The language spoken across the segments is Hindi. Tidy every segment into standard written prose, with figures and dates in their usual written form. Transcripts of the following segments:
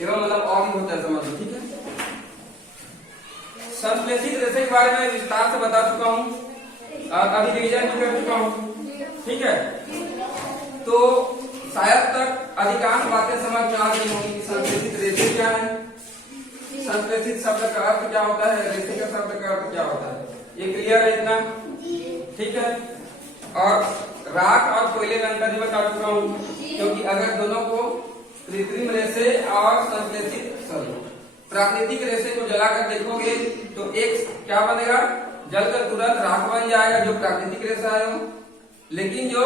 एवं मतलब और भी होता है, समझ लो, ठीक है। संश्लेषित रेशे के बारे में विस्तार से बता चुका हूँ, अभी रिवीजन भी कर चुका हूँ, ठीक है। तो शायद तक अधिकांश बातें समझ में आ गई होंगी कि संश्लेषित रेशे क्या है, संश्लेषित शब्द का अर्थ क्या होता है, रेशे का शब्द का अर्थ क्या होता है, ये क्लियर है इतना, ठीक है। और राख और कोयले में अंतर भी बता चुका हूँ, क्योंकि अगर दोनों को कृत्रिम रेशे और संश्लेषित प्राकृतिक रेशे को जलाकर देखोगे तो एक क्या बनेगा, जलकर तुरंत राख बन जाएगा जो प्राकृतिक रेशा है, लेकिन जो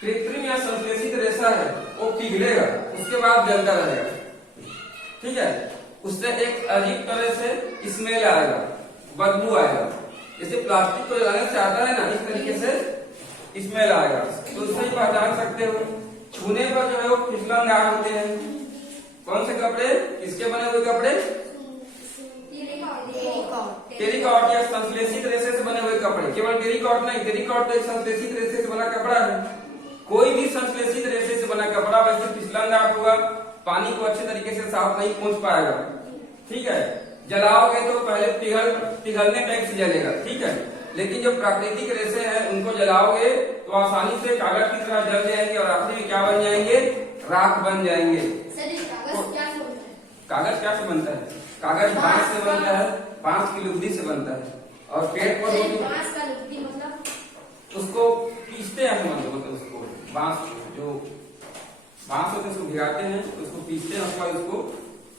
कृत्रिम या संश्लेषित रेशा है वो पिघलेगा, उसके बाद जलता रहेगा, ठीक है। उससे एक अजीब तरह से स्मेल आएगा, बदबू आएगा, जैसे प्लास्टिक को जलाने से आता है ना, इस तरीके से स्मेल आएगा। तो उससे ही पहचान सकते हो। छूने पर जो है वो फिसलनदार होते हैं। कौन से कपड़े, किसके बने हुए कपड़े, टेरिकॉट या संश्लेषित रेशे से बने हुए कपड़े। केवल टेरिकॉट नहीं, टेरिकॉट तो एक संश्लेषित रेशे से बना कपड़ा है। कोई भी संश्लेषित रेशे से बना कपड़ा वैसे फिसलनदार होगा, पानी को अच्छे तरीके से साफ नहीं पहुंच पाएगा, ठीक है। जलाओगे तो पहले पिघलने टाइप से जलेगा, ठीक है। लेकिन जो प्राकृतिक रेशे हैं उनको जलाओगे तो आसानी से कागज की तरह जल जाएंगे और आखिर में क्या बन जाएंगे, राख बन जाएंगे। कागज क्या से बनता है, कागज बांस से बनता है, बांस की लुगदी से बनता है। और पेड़ पौधों उसको पीसते हैं, मतलब उसको बांस जो बांस होते हैं उसको भिगाते हैं, उसको पीसते हैं, उसके बाद उसको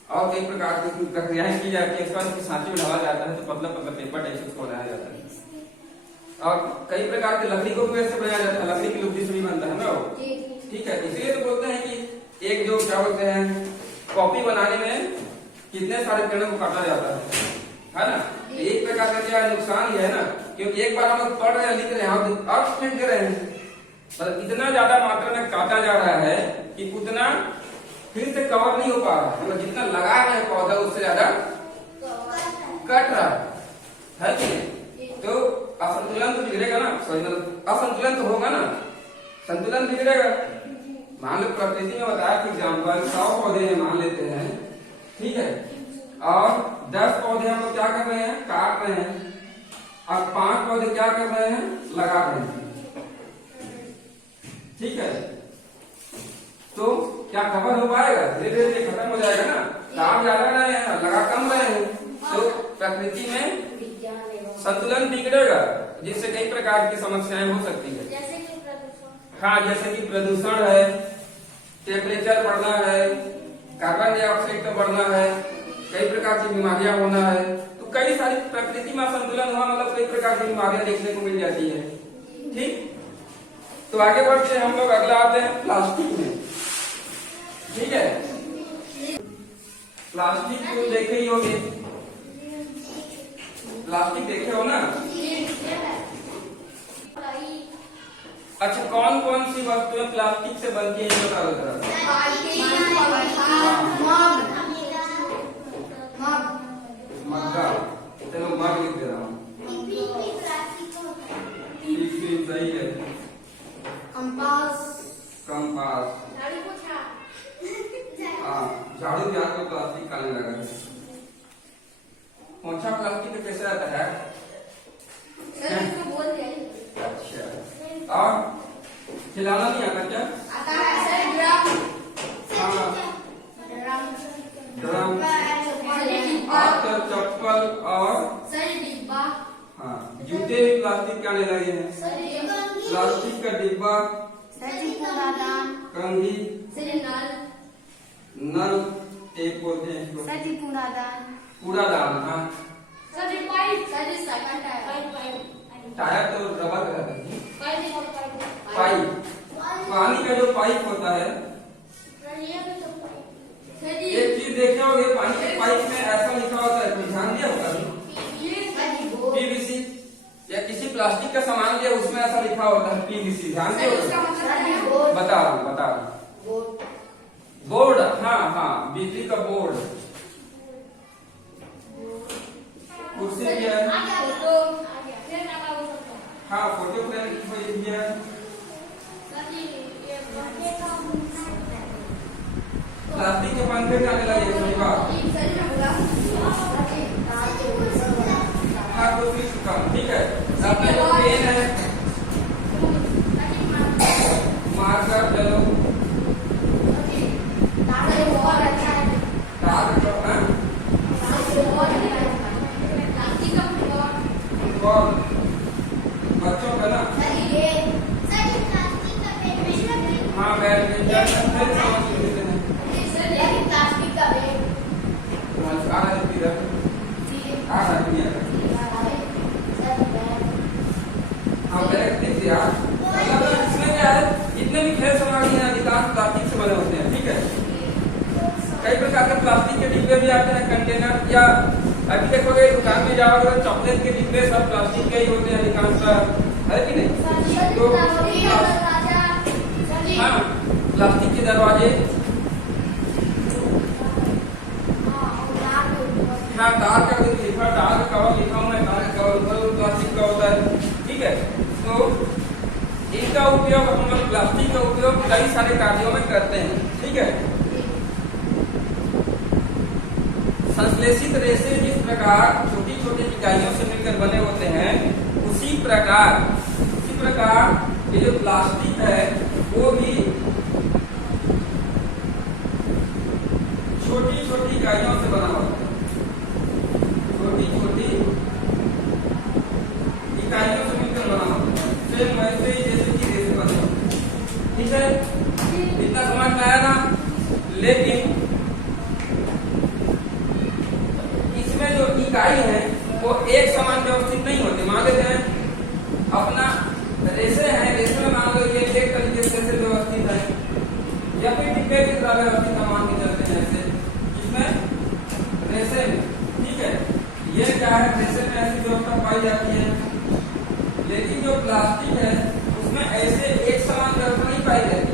और कई प्रकार की प्रक्रियाएं की जाती है, उसके बाद उसको सांचे में ढाला जाता है तो पतला पतला पेपर टाइप से उसको बनाया जाता है। और कई प्रकार की लकड़ी को भी वैसे बनाया जाता है, लकड़ी की लुगदी से भी बनता है ना वो, ठीक है। इसलिए तो बोलते हैं कि एक जो क्या बोलते हैं, कॉपी बनाने में कितने सारे पेड़ों को काटा जाता है ना। एक प्रकार का क्या नुकसान ये है ना, क्योंकि एक बार हम लोग पढ़ रहे हैं, लिख रहे हैं, अर्थ प्रिंट कर रहे हैं, पर इतना ज्यादा मात्रा में काटा जा रहा है कि उतना फिर से कवर नहीं हो पा रहा, मतलब जितना लगा रहे हैं पौधा उससे ज्यादा कट रहा है कि तो असंतुलन तो बिगड़ेगा ना, असंतुलन तो होगा ना, संतुलन बिगड़ेगा। मान लो प्रकृति में बताया कि एग्जाम्पल 100 पौधे हैं मान लेते हैं, ठीक है, और 10 पौधे हम लोग क्या कर रहे हैं, काट रहे हैं, और 5 पौधे क्या कर रहे हैं, लगा रहे हैं, ठीक है। तो क्या कवर हो पाएगा, धीरे धीरे खत्म हो जाएगा ना, काम ज्यादा रहे हैं, लगा कम रहे हैं, तो प्रकृति में संतुलन बिगड़ेगा, जिससे कई प्रकार की समस्याएं हो सकती है। हाँ, जैसे कि प्रदूषण है, टेम्परेचर बढ़ना है, कार्बन डाइऑक्साइड का बढ़ना है, कई प्रकार की बीमारियां होना है, तो कई सारी प्रकृति में असंतुलन हुआ मतलब कई प्रकार की बीमारियां देखने को मिल जाती है, ठीक। तो आगे बढ़ते हैं हम लोग, अगला आते हैं प्लास्टिक में, ठीक है। प्लास्टिक को देखे ही होंगे, प्लास्टिक देखे हो ना। अच्छा, कौन कौन सी वस्तुएं प्लास्टिक से बनती है बता दो जरा। मग्गा, चलो मग लिख दे रहा हूँ, सही है। कंपास, झाड़ू भी आपको प्लास्टिक का लगा है। पोंछा प्लास्टिक का कैसे आता है, अच्छा। और खिलाना नहीं आता क्या, आता है ड्रम, ड्रम, चप्पल और डिब्बा, हाँ, जूते भी प्लास्टिक के आने लगे हैं, प्लास्टिक का डिब्बा, कंघी, नल, एक बोलते हैं इसको, कूड़ादान, हाँ, टायर तो रबर का रहता है, पाइप, पानी का जो पाइप होता है, एक चीज देखे होंगे, पानी के पाइप में ऐसा लिखा होता है, कोई ध्यान दिया होगा, पीवीसी, या किसी प्लास्टिक का सामान लिया उसमें ऐसा लिखा होता है पीवीसी, ध्यान दिया होगा, बता रहा हूँ, बोर्ड, हाँ हाँ, बिजली का बोर्ड, कुर्सी भी है, हाँ, फोटो फ्रेम भी है, प्लास्टिक के पंखे जाने लगे सही बात। हाँ तो फिर कम ठीक है। अपने जो पेन है मार्कर चलो फुटबॉल बच्चों का ना हाँ बैडमिंटन फिर समझ लेते हैं आ रहा है इधर आ रहा है हाँ बैग देख यार मतलब इसमें क्या है जितने भी खेल सामग्री हैं अधिकांश प्लास्टिक से बने होते हैं ठीक है। कई प्रकार के प्लास्टिक के डिब्बे भी आते हैं कंटेनर या अभी देखोगे दुकान में जाओगे तो चॉकलेट के डिब्बे सब प्लास्टिक के ही होते हैं अधिकांश है कि नहीं। तो हाँ प्लास्टिक के दरवाजे हाँ तार का लिखा तार का कवर लिखा हूँ मैं तार का कवर प्लास्टिक का होता है ठीक है। तो इनका उपयोग हम लोग प्लास्टिक का उपयोग कई सारे कार्यों में करते हैं ठीक है। संश्लेषित रेशे जिस प्रकार छोटी छोटी इकाइयों से मिलकर बने होते हैं उसी प्रकार ये जो प्लास्टिक है वो भी छोटी छोटी इकाइयों से बना होता है। छोटी छोटी इकाइयों से मिलकर बना होता है सेम वैसे ही जैसे कि रेशे बने होते हैं ठीक है। इतना समझ में आया ना। लेकिन इसमें जो इकाई है वो एक समान व्यवस्थित नहीं होती। मान लेते हैं अपना रेशे हैं रेशे में मान लो ये एक तरीके से व्यवस्थित है या फिर डिब्बे की तरह व्यवस्थित मान के चलते हैं ऐसे इसमें रेशे में ठीक है। ये क्या है रेशे में ऐसी व्यवस्था पाई जाती है। लेकिन जो प्लास्टिक है उसमें ऐसे एक समान व्यवस्था नहीं पाई जाती।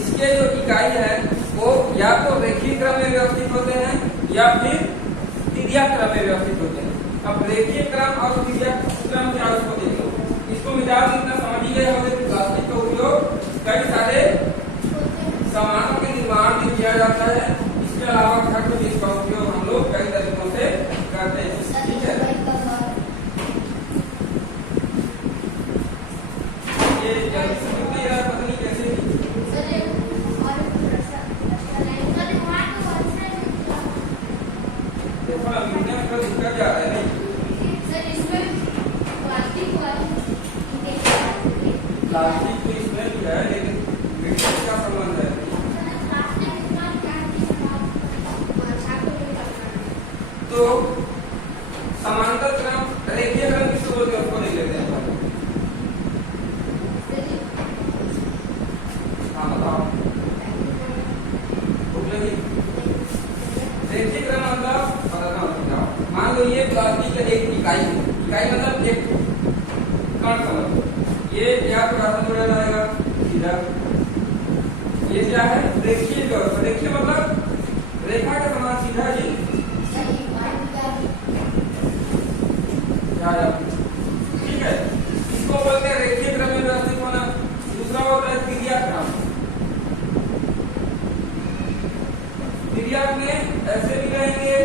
इसके जो इकाई है वो या तो रेखीय क्रम में व्यवस्थित होते हैं या फिर तिर्यक क्रम में व्यवस्थित होते हैं। अब रेखीय क्रम और तिर्यक क्रम क्या उसको देखो। इसको मिजाज इतना समझ ही गए होंगे कि प्लास्टिक का उपयोग कई सारे सामानों के निर्माण में किया जाता है। इसके अलावा घर में इसका उपयोग हम लोग कई तरीकों से करते हैं ठीक है। ये जल्दी से कितनी यार पता नहीं कैसे देखो ना मिलने में थोड़ा दिक्कत जा रहा है नहीं। प्लास्टिक तो इसमें भी है लेकिन मिट्टी का संबंध है। तो समांतर क्रम रेखीय क्रम किसको बोलते हैं उसको देख लेते हैं। हाँ बताओ रेखीय क्रम मतलब बताता हूँ। मान लो ये प्लास्टिक का एक इकाई मतलब एक कण समझ ये क्या प्रकार जुड़ा रहेगा सीधा। ये क्या है रेखीय व्यवस्था। रेखीय मतलब रेखा के समान सीधा जी ठीक है। इसको बोलते हैं रेखीय क्रम में व्यवस्थित होना। दूसरा होता है तिर्यक क्रम। तिर्यक में ऐसे भी रहेंगे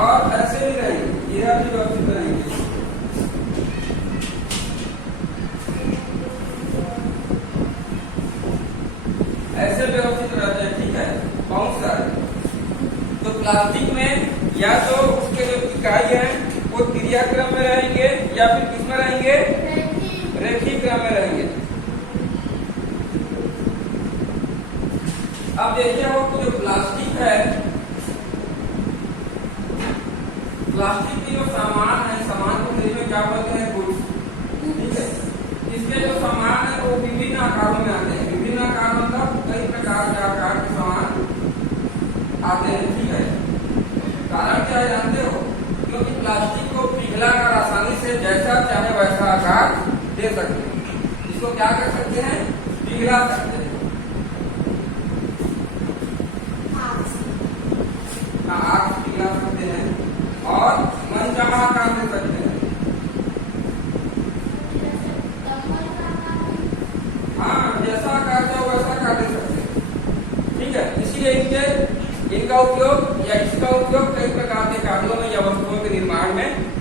और ऐसे भी रहेंगे ये भी व्यवस्थित रहेंगे। ऐसे व्यवस्थित रहते हैं ठीक है बहुत सारे। तो प्लास्टिक में या तो उसके जो इकाई है वो तिर्यक क्रम में रहेंगे या फिर किसमें रहेंगे रेखीय क्रम में रहेंगे। अब देखिए आपको जो प्लास्टिक है प्लास्टिक के जो सामान है सामान को इंग्लिश में क्या बोलते हैं गुड्स ठीक है। इसके जो सामान है वो विभिन्न आकारों में आते हैं। विभिन्न आकार मतलब कई प्रकार के आकार के सामान आते हैं ठीक है। कारण क्या है जानते हो क्योंकि प्लास्टिक को पिघलाकर आसानी से जैसा चाहे वैसा आकार दे सकते हैं। इसको क्या कर सकते हैं पिघला सकते हैं। आग पिघला सकते हैं और मनचाहा आकार दे सकते हैं। हाँ जैसा आकार चाहो वैसा आकार दे सकते हैं।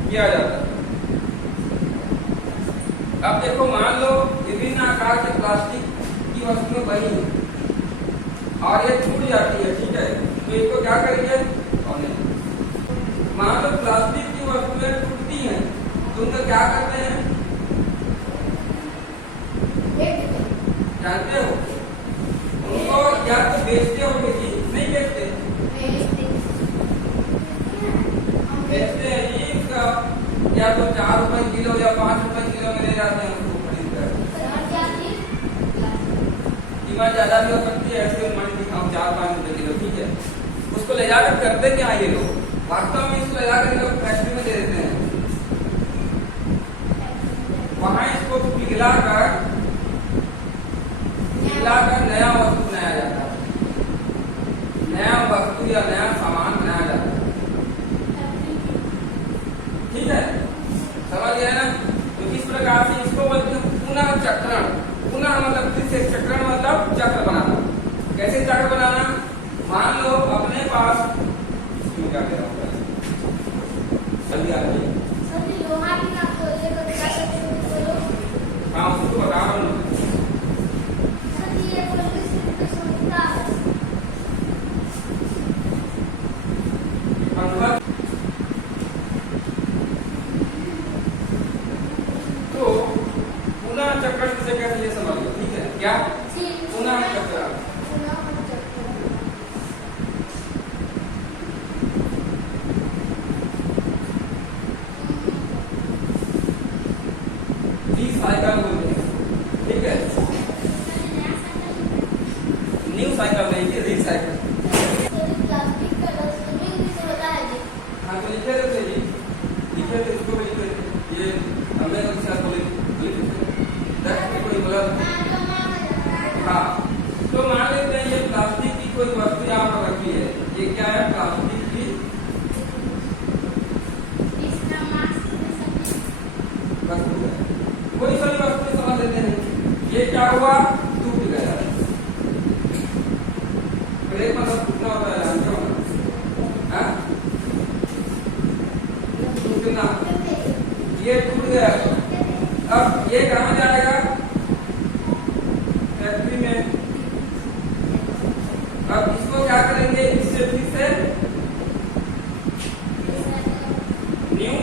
किया जाता है। अब देखो मान लो विभिन्न आकार के प्लास्टिक की वस्तुएं बनी और ये टूट जाती है, ठीक है, तो इसको क्या करेंगे? मान लो प्लास्टिक की वस्तुएं टूटती हैं तो उनको क्या करते हैं? जानते हो? उनको या तो बेचते होंगे जी, नहीं बेचते? बेचते हैं जी, इसका या तो 4 रुपए किलो या 5 रुपए किलो में ले जाते हैं उसको खरीद कर। कीमत ज्यादा भी हो सकती है, ऐसे मंडी दिखाऊं 4-5 रुपए किलो, ठीक है। उसको ले जाकर करते क्या ये लोग? वास्तव में इसको ले जाकर लोग फैक्ट्री में दे देते हैं, वहां इसको पिघलाकर नया वस्तु बनाया जाता है, नया वस्तु या नया सामान बनाया जाता है, ठीक है, समझ गए ना? तो इस प्रकार से इसको बोलते हैं पुनः चक्रण। पुनः मतलब फिर से, चक्रण मतलब चक्र बनाना। कैसे चक्र बनाना? मान लो अपने पास क्या कह रहा हूँ, जल्दी आ रही हाँ उसको बता रहा हूँ। तो पुनः चक्र से कैसे ये समझ लो, ठीक है? क्या पुनः चक्र? साइकिल बोलते हैं, ठीक है? न्यू साइकिल नहीं थी, रीसाइकिल। हाँ तो लिखे थे जी, लिखे थे, इसको भी लिखे थे, ये हमने तो साथ बोले कोई बोला। हाँ तो मान लेते हैं ये प्लास्टिक की कोई वस्तु यहाँ पर रखी है, ये क्या है? प्लास्टिक की वस्तु है, कोई सभी वस्तु समझ लेते हैं। ये क्या हुआ? टूट गया। ब्रेक मतलब टूटना होता है, जानते हो ना? टूटना, ये टूट गया। अब ये कहाँ जाएगा? फैक्ट्री में। अब इसको क्या करेंगे? इससे फिर से न्यू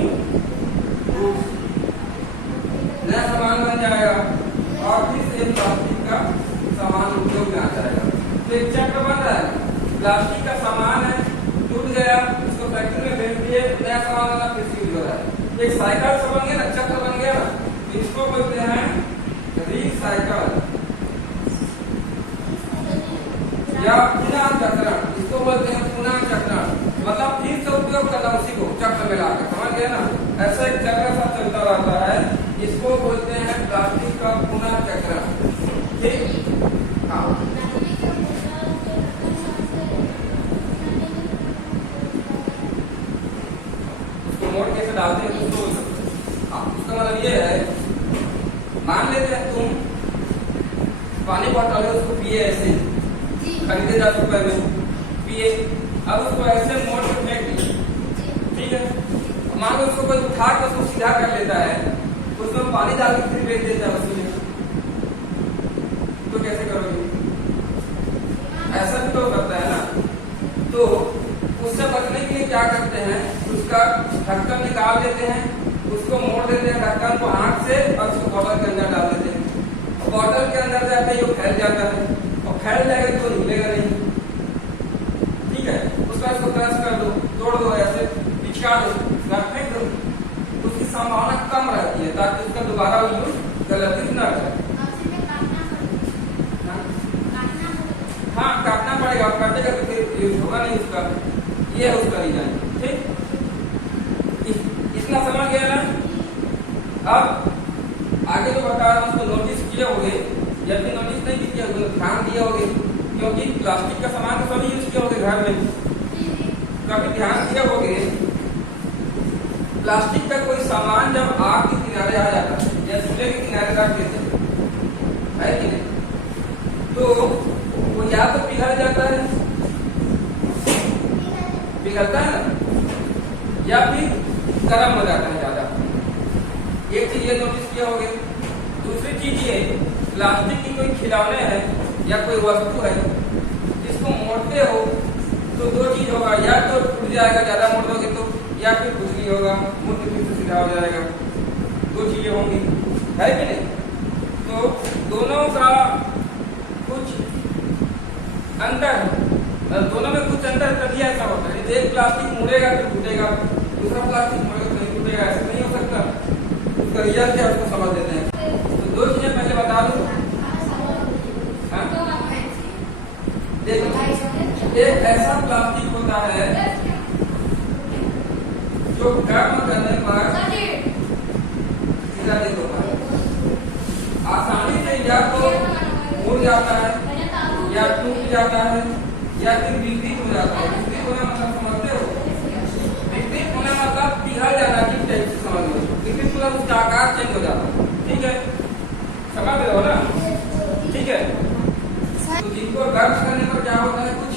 नया सामान बन जाएगा और फिर से प्लास्टिक का सामान उपयोग में आ जाएगा। तो एक चक्र बन रहा है, प्लास्टिक का सामान है, टूट गया, उसको फैक्ट्री में भेज दिए, नया सामान वाला फिर से यूज हो रहा है। एक साइकिल से बन गया ना, चक्र बन गया ना, इसको बोलते हैं रीसाइकल या पुनः चक्रण। इसको बोलते हैं पुनः चक्रण, मतलब फिर से उपयोग करना उसी को चक्र में लाकर, समझ गए ना? ऐसा एक चक्र सा चलता रहता है, इसको बोलते हैं प्लास्टिक का पुनः चक्रण, ठीक? हाँ उसको मोड़ कैसे डालते हैं उसको? हाँ उसका मतलब ये है, मान लेते हैं तुम पानी बॉटल है, उसको पिए ऐसे, खरीदे 10 रुपए में पिए, अब उसको ऐसे मोड़ के फेंक दिए, ठीक है? मान लो उसको कोई उठा के उसको सीधा कर लेता है, उसमें पानी डाल के फिर बेच देता है उसमें, तो कैसे करोगे? ऐसा भी तो करता है ना। तो उससे बचने के लिए क्या करते हैं? उसका ढक्कन निकाल देते हैं, उसको मोड़ देते हैं ढक्कन को हाथ से और उसको बॉटल के अंदर डाल देते हैं। बॉटल के अंदर जाते ही वो फैल जाता है और फैल जाएगा तो हिलेगा नहीं, ठीक है? उसका इसको क्रश कर दो, तोड़ दो, ऐसे पिचका दो, फेंक दो, उसकी संभावना कम रहती है ताकि उसका दोबारा यूज गलती न हो। हाँ काटना पड़ेगा, काटेगा तो फिर यूज होगा नहीं उसका, ये है उसका रीजन, ठीक? इतना समझ गया ना? अब आगे जो बता रहा हूँ उसको नोटिस किए होंगे, या फिर नोटिस नहीं किए होंगे, ध्यान दिए होंगे, क्योंकि प्लास्टिक का सामान तो सभी यूज किए होंगे घर में, कभी ध्यान दिए होंगे। प्लास्टिक का कोई सामान जब आग के किनारे आ जाता है या चूल्हे के किनारे रख देते है कि नहीं, तो वो या तो पिघल जाता है, पिघलता है ना, या फिर गर्म हो जाता है। ये नोटिस किया होगा। दूसरी चीज ये, प्लास्टिक की कोई खिलौने है या कोई वस्तु है, इसको मोड़ते हो तो दो चीज होगा, या तो टूट जाएगा ज्यादा मोड़ दोगे तो, या फिर कुछ नहीं होगा, मुड़ के फिर से सीधा हो जाएगा। दो चीजें होंगी, है कि नहीं? तो दोनों का कुछ अंतर है, दोनों में कुछ अंतर तभी ऐसा होता है। एक प्लास्टिक मुड़ेगा तो टूटेगा, दूसरा प्लास्टिक मुड़ेगा तो नहीं टूटेगा, ऐसा नहीं हो सकता। उसका रिजल्ट क्या उसको समझ देते हैं। तो दो चीजें पहले बता दूं। देखो, एक ऐसा प्लास्टिक होता है जो गर्म करने पर देखो आसानी से या तो मुड़ जाता है, या टूट जाता है, या फिर विपरीत हो जाता है। विपरीत होना मतलब समझते हो? विपरीत होना मतलब पिघल जाना, किस टाइप से समझ लो। विपरीत मतलब उसका आकार चेंज हो जाता है, ठीक है? समझ रहे हो ना? ठीक है। तो जिनको गर्म करने पर क्या होता है, कुछ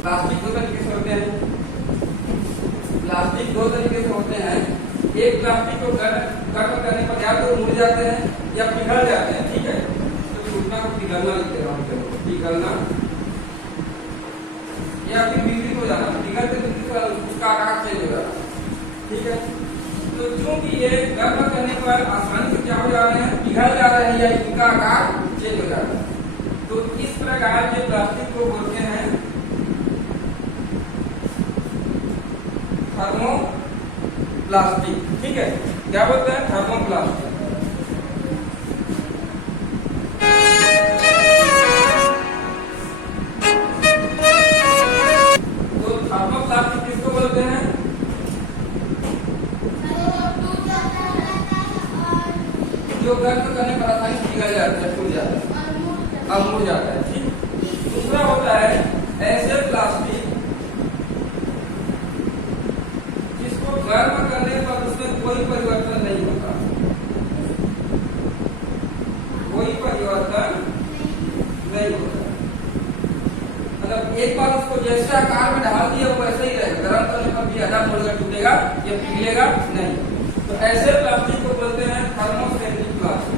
प्लास्टिक दो तरीके से होते हैं। प्लास्टिक दो तरीके से होते हैं। एक प्लास्टिक को गर्म करने पर या तो मुड़ जाते हैं या पिघल जाते हैं, ठीक है? तो टूटना को पिघलना लिखते हैं, पिघलना या फिर विपरीत हो जाना। पिघलते तो उसका आकार चेंज हो जाता है, ठीक है? तो चूंकि ये गर्म करने पर आसानी से क्या हो जा रहे हैं, पिघल जा रहे हैं या इनका आकार चेंज हो जाता है। तो इस प्रकार के प्लास्टिक को बोलते हैं थर्मोप्लास्टिक, ठीक है? क्या बोलते हैं? थर्मोप्लास्टिक। तो थर्मोप्लास्टिक किसको बोलते हैं? जो गर्म करने पर आसानी से पिघल जाता है, टूट जाता है, अब मुड़ जाता है, ठीक? दूसरा होता है ऐसे प्लास्टिक जिसको गर्म करने पर उसमें कोई परिवर्तन नहीं होता, कोई परिवर्तन नहीं होता। मतलब एक बार उसको जैसे आकार में ढाल दिया वो ऐसे ही रहेगा, गर्म करने पर भी आधा मुड़ेगा, टूटेगा या पिघलेगा नहीं। तो ऐसे प्लास्टिक को बोलते हैं थर्मोसेटिक प्लास्टिक।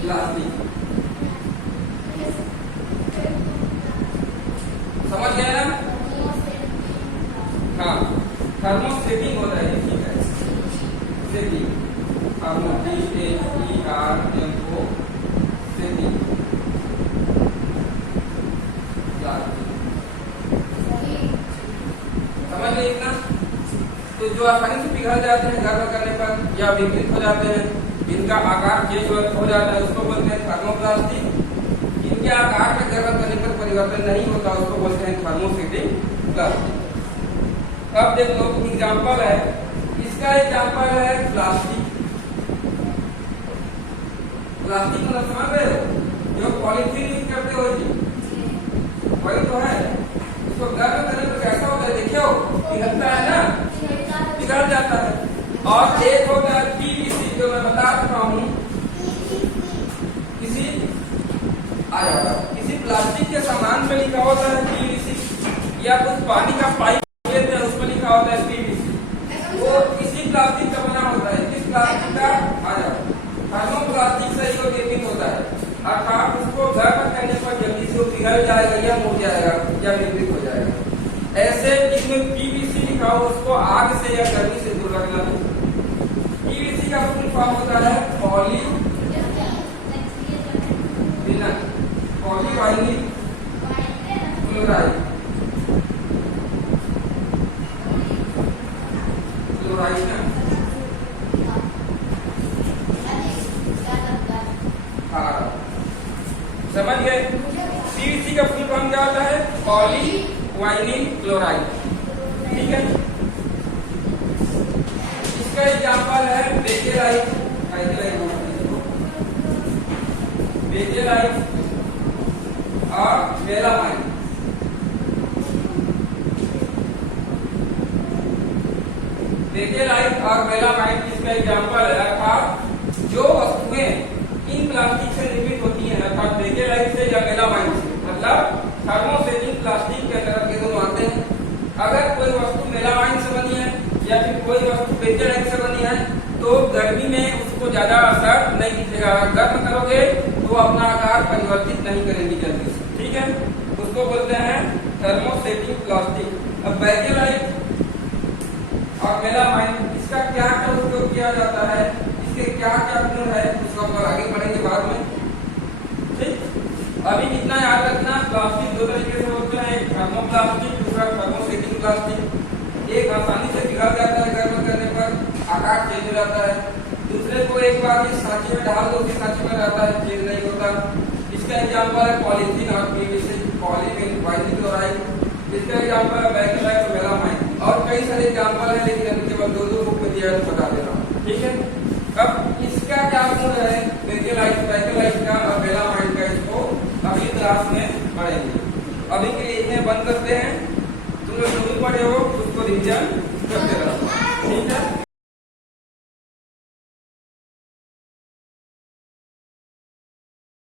प्लास्टिक समझ गया ना? हाँ, थर्मोसेटिंग होता है, ठीक है? सेटिंग, सेटिंग समझ गए इतना? तो जो आसानी से पिघल जाते हैं गर्म करने पर या विपरीत हो जाते हैं, इनका आकार चेंज हो जाता है, उसको बोलते हैं थर्मोप्लास्टिक। इनके आकार में गर्म करने पर परिवर्तन नहीं होता, उसको बोलते हैं थर्मोसेटिक प्लास्टिक। अब देख लो एग्जांपल है, इसका एग्जांपल है प्लास्टिक। प्लास्टिक मतलब समझ रहे हो? जो पॉलीथीन यूज करते हो जी, वही तो है। उसको गर्म करने पर कैसा होता है, देखिए पिघलता है ना, पिघल जाता है। और एक होता है पीवीसी, जो मैं बता चुका हूँ, किसी प्लास्टिक के सामान पे लिखा होता है पीवीसी, या कुछ पानी का पाइप लेते हैं उसमें लिखा होता है पीवीसी। वो इसी प्लास्टिक का बना होता है। किस प्लास्टिक का? आ जाओ, थर्मोप्लास्टिक से ही रिएक्टिंग होता है, अर्थात उसको गर्म करने पर जल्दी से वो पिघल जाएगा या मुड़ जाएगा या विपरीत हो जाएगा। ऐसे जिसमें पीवीसी लिखा हो उसको आग से या गर्मी से दूर रखना। पीवीसी का फुल फॉर्म होता है पॉलीविनाइल क्लोराइड। क्लोराइड ना, समझ गए? पीवीसी का फुल फॉर्म क्या होता है? पॉलीविनाइल क्लोराइड, ठीक है? इसका एग्जांपल है बेकेलाइट, बेकेलाइट और मेलामाइन। बेकेलाइट और मेलामाइन इसका एग्जांपल है, अर्थात जो वस्तुएं इन प्लास्टिक से निर्मित होती हैं, अर्थात बेकेलाइट से या मेलामाइन से, मतलब थर्मोसेटिंग बेंजोइक से बनी है तो गर्मी में उसको ज्यादा असर नहीं कीजिएगा। गर्म करोगे तो अपना आकार परिवर्तित नहीं करेंगी जल्दी से, ठीक है। उसको बोलते हैं थर्मोसेटिंग प्लास्टिक। अब बैकेलाइट और मेलामाइन, इसका क्या क्या उपयोग किया जाता है, इसके क्या क्या गुण है, उसको हम आगे पढ़ेंगे बाद में, ठीक। अभी इतना याद रखना, प्लास्टिक दो तरीके से होते हैं, एक थर्मोप्लास्टिक, दूसरा थर्मोसेटिंग प्लास्टिक। एक आसानी से पिघल जाता है गर्म करने पर, आकार चेंज हो जाता है। दूसरे को एक बार इस सांचे में डाल दो, उसी सांचे में रहता है, चेंज नहीं होता। इसका एग्जाम्पल है पॉलीथीन और पीवीसी, पॉलीविनाइल क्लोराइड। इसका एग्जाम्पल है बैकेलाइट और मेलामाइन, और कई सारे एग्जाम्पल है, लेकिन अभी केवल दो बुक में दिया है तो बता दे रहा हूँ, ठीक है। अब इसका क्या गुण है बैकेलाइट का और मेलामाइन का, इसको अगली क्लास में पढ़ेंगे। अभी के लिए इन्हें बंद करते हैं। तुम लोग जो भी पढ़े हो उसको रिवीजन करते रहो, ठीक है।